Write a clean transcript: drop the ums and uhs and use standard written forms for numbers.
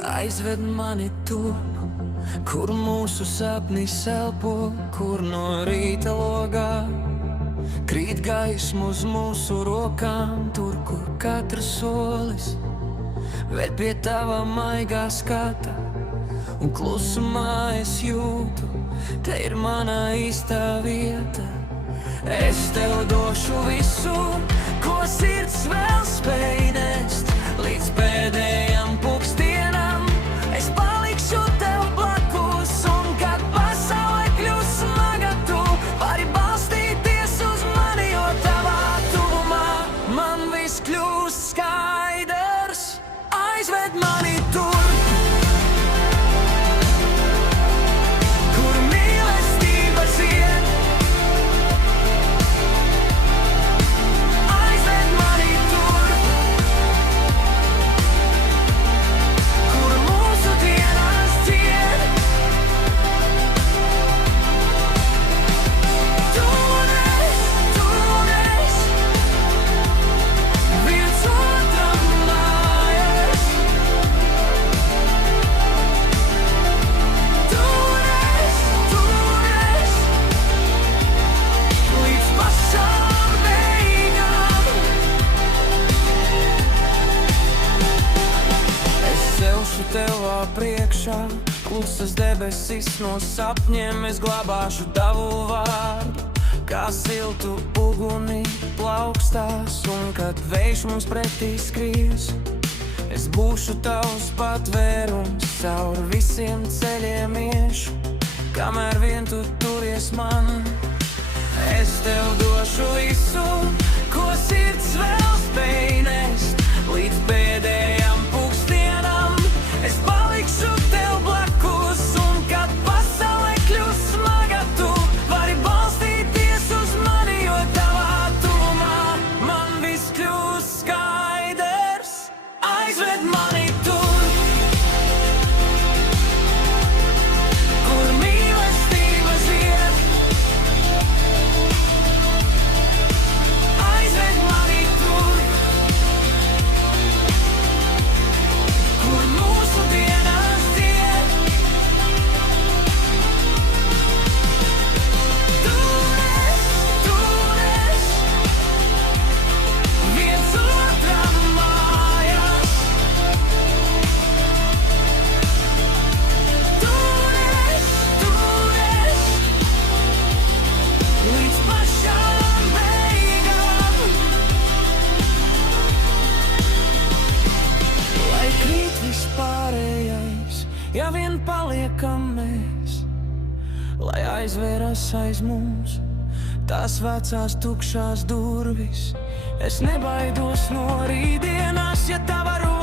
Aizved mani tur, kur mūsu sapnis elpo, kur no rīta logā krīt gaismu uz mūsu rokām, tur, kur katrs solis ved pie tava maigā skata, un klusumā es jūtu, te ir mana īstā vieta. Es tev došu visu, ko sirds vēl spēj nest, līdz pēdējam pulkstienam. Es palikšu tev blakus, un kad pasaule kļūs smaga, tu vari balstīties uz mani, jo tavā tuvumā man viss kļūst skaidrs. Aizved mani tur, kur mīlestība zied. Aizved mani tur, kur mūsu dienas dzied. Tu un es, viens otram mājas. Tu un es, līdz pašām beigām. Es celšu tevā priekšā, klusas debesis no sapņiem. Es glabāšu tavu vārdu, kā siltu uguni plaukstās. Un kad vējš mums pretī skries, es būšu tavs patvērums, caur visiem ceļiem iešu, kamēr vien tu turies man. Es tev došu visu, ko sirds vēl spēj nest, līdz pēdējam pulkstienam. Es palikšu tev blakus, un kad pasaule kļūs smaga, tu vari balstīties uz mani, jo tavā tuvumā man viss kļūst skaidrs. Aizved mani tur, kur mīlestība zied. Aizved mani tur, kur mūsu dienas dzied. Tu un es, viens otram mājas. Tu un es, līdz pašām beigām. Lai krīt vispārējais, ja vien paliekam mēs, lai aizveras aiz mums tās vecās tukšās durvis. Es nebaidos no rītdienas, ja tava roka